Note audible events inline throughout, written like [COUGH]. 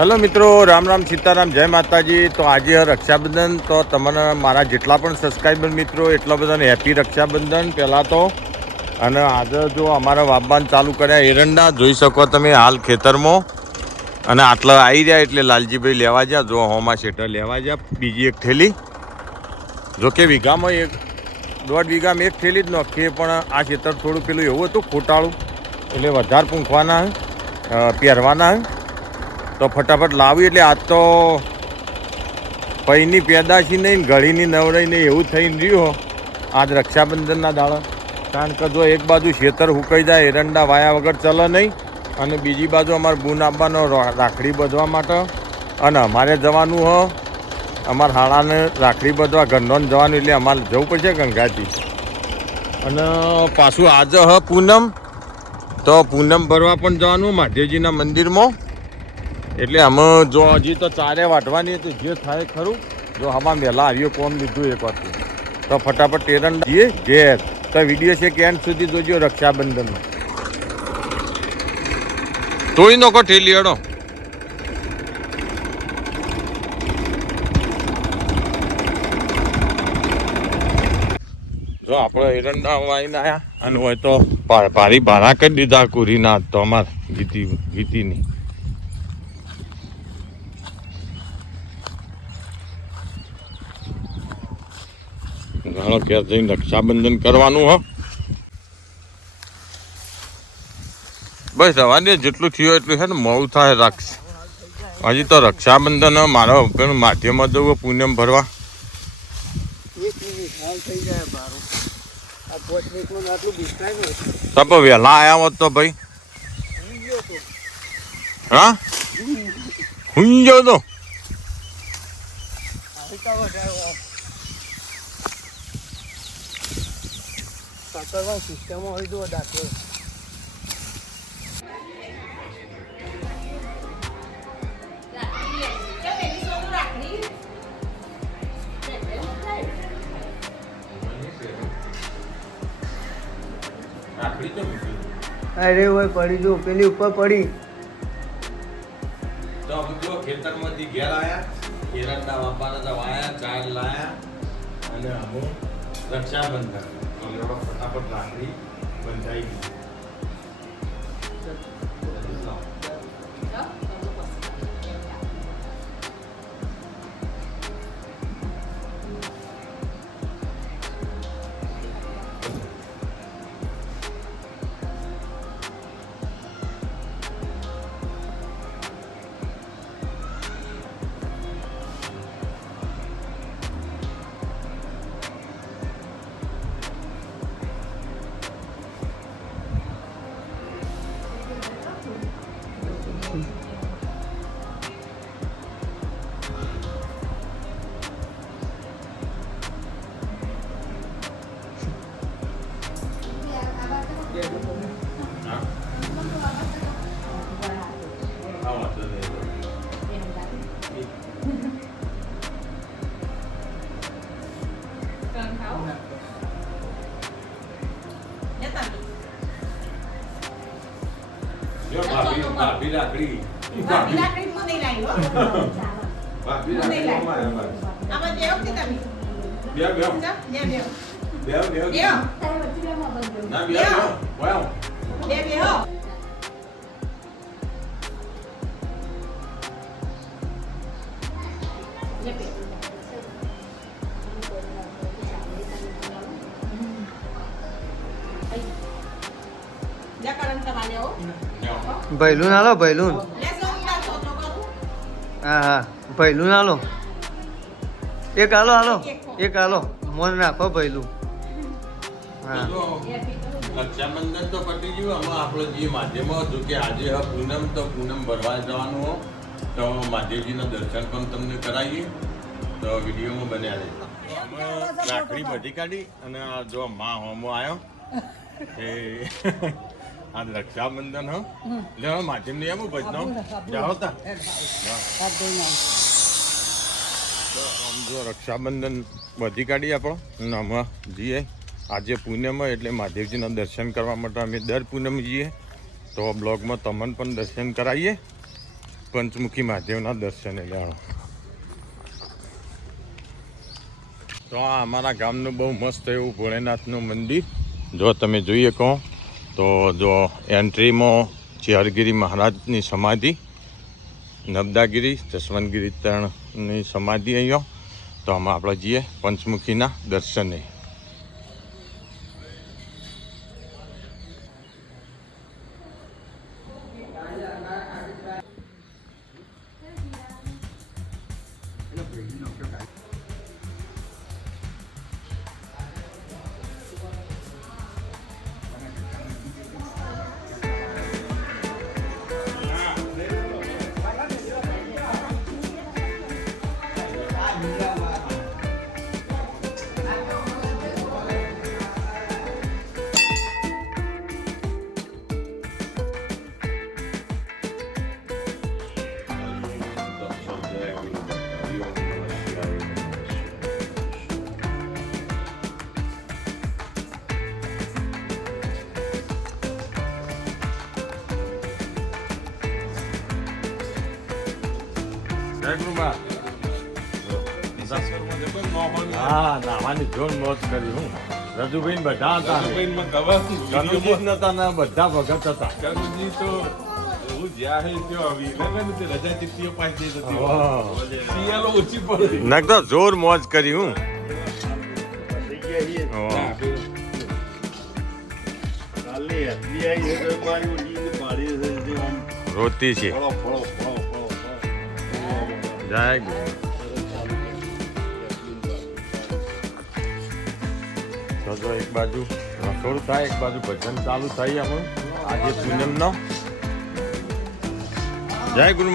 Hello મિત્રો, રામ રામ સીતારામ, જય માતાજી. તો આજે રક્ષાબંધન, તો તમને મારા જેટલા પણ સબસ્ક્રાઈબર મિત્રો, એટલા બધાને હેપી રક્ષાબંધન. પહેલાં તો, અને આજે જો અમારા વાબાન ચાલુ કર્યા, એરંડા, જોઈ શકો તમે હાલ ખેતરમાં. અને આટલા આવી રહ્યા એટલે લાલજીભાઈ લેવા જ્યાં, જો હોમાં શેટર લેવા જ્યાં, બીજી એક થેલી. જો કે વીઘામાં એક, દોઢ વીઘામાં એક થેલી જ નોખીએ પણ આ ખેતર થોડું પેલું એવું હતું, ખોટાળું. એટલે વધારે પૂંખવાના પહેરવાના. તો ફટાફટ લાવી એટલે આજ તો પૈની પેદાશી નહીં, ઘડીની નવરાઈ નહીં, એવું થઈને રહ્યું આજ રક્ષાબંધનના દાડા. કારણ કે જો એક બાજુ ખેતર હુકાઈ જાય, એરંડા વાયા વગર ચલે નહીં, અને બીજી બાજુ અમારે બૂન આપવાનો રાખડી બધવા માટે. અને અમારે જવાનું હો. અમારા હાળાને રાખડી બધવા ઘરનો જવાનું એટલે અમારે જવું પડશે ગંગાજી. અને પાછું આજે હ પૂનમ. તો પૂનમ ભરવા પણ જવાનું, મહાદેવજીના મંદિરમાં. એટલે અમે જો હજી તો ચારે વાટવાની હતી, જે થાય ખરું. જો આમાં વહેલા આવ્યો, કોમ લીધું એક વાર તો ફટાફટ ટેરન જઈએ ઘેર. તો વીડિયો છે કે એન્ડ સુધી જોજો રક્ષાબંધનનો. તોય નકો ઠેલી અડો જો આપણે એરંડા વાઈને આયા, અને હોય તો ભારી ભારા કરી દીધા કુરીના તો અમાર ગીતી, ગીતીની. ઘણો ક્યાં જઈને રક્ષાબંધન કરવાનું હો. બસ રવાને જેટલું થયું એટલું છે ને મોડું થાય રાખ હજી તો રક્ષાબંધન મારો પેલું માધ્યમમાં જવું પુણ્યમ ભરવા. એક મિનિટ હાલ થઈ જાય બારો આ પોચ મિનિટમાં આટલું બિસ્ટાઈ ને તો પણ વહેલા આવ્યા હોત તો ભાઈ. હા હું? ગયો તો. વધારે સિસ્ટમ હોય તો દાખલો અરે હોય પડી જો પેલી ઉપર પડી. તો બધું ખેતરમાંથી ઘેર આયા એરંડા વાપારા તો વાયા ચાર લાયા અને હું રક્ષાબંધન. લેવા ફટાફટ રાખડી બંધાઈ ગઈ બે બે બે બે બે ના બે બે વાવ ભૈલું ના લો ભૈલું હા હા ભૈલું ના લો એક હાલો હાલો. એક હાલો. મોન નાખો ભૈલું. હા. રક્ષાબંધન તો પતી ગયું. આમાં આપણો જે માધ્યમ જો કે આજે હવે પૂનમ તો પૂનમ ભરવા જવાનું હો. તો મહાદેવજીના દર્શન પણ તમને કરાવીએ. તો વિડીયોમાં બન્યા અમે રાખડી બધી કાઢી અને આ જો મા હોમો આવ્યો એ આ રક્ષાબંધન હો. લેવા માધ્યમ નહીં આવું ભજનો જાઓ તા. જો રક્ષાબંધન બધી કાઢી આપણો. અને આમાં જઈએ. આજે પૂનમ એટલે મહાદેવજીના દર્શન કરવા માટે અમે દર પૂનમ જઈએ. તો બ્લોગમાં તમને પણ દર્શન કરાવીએ. પંચમુખી મહાદેવના દર્શને જાણો તો આ અમારા ગામનું બહુ મસ્ત એવું ભોળેનાથનું મંદિર. જો તમે જોઈએ કહો, તો જો એન્ટ્રીમાં ચેહરગીરી મહારાજની સમાધિ નબદાગીરી જસવંતગીરી ત્રણની સમાધિ અહીંયા. તો આમાં આપણે જઈએ પંચમુખીના દર્શને હા નાવાની જોન મોજ કરી હું. રજુભાઈ બધા હતા રજુભાઈ નતા ને બધા ભગત હતા નક તો જોર મોજ કરી હું રોતી છે જય ગુરુ એક બાજુ રસોડ થાય, એક બાજુ ભજન ચાલુ થાય આપણું આજે પૂનમનો. જય ગુરુ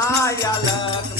આયા લક્ષ્મી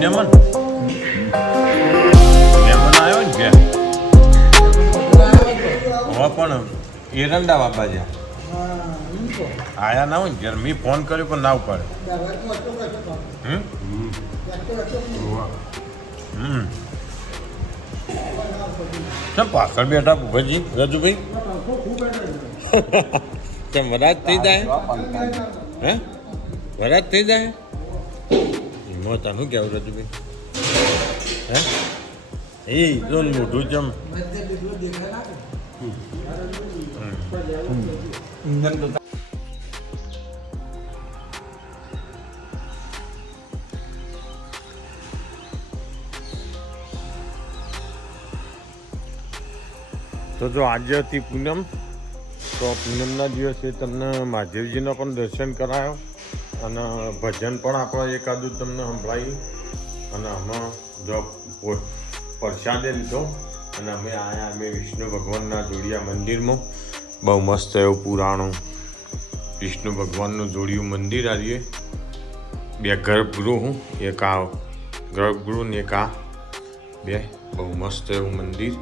લેમન લેમન આવ્યો ને કે હવે પણ એરંડા બાપા છે આયા ના હોય ને ઘેર. મેં ફોન કર્યો પણ ના ઉપાડે. હમ? ચમ પાછળ બેઠા ભૂપતજી રજુભાઈ? [LAUGHS] ચમ વરાજ થઈ જાય? હે? વરાજ થઈ જાય? એમાં તનું કેવું રજુભાઈ હે? એ જો મોઢું જમ તો જો આજે હતી પૂનમ, તો પૂનમના દિવસે તમને મહાદેવજીનો પણ દર્શન કરાયો. અને ભજન પણ આપણે એકાદું તમને સંભળાયું. અને આમાં જો પ્રસાદે લીધો. અને અમે આયા, અમે વિષ્ણુ ભગવાનના જોડિયા મંદિરમાં. બહુ મસ્ત એવું પુરાણું. વિષ્ણુ ભગવાનનું જોડિયું મંદિર આવીએ બે ગર્ભગૃહ એક આ ગર્ભગૃહ ને એક આ. બે, બહુ મસ્ત એવું મંદિર.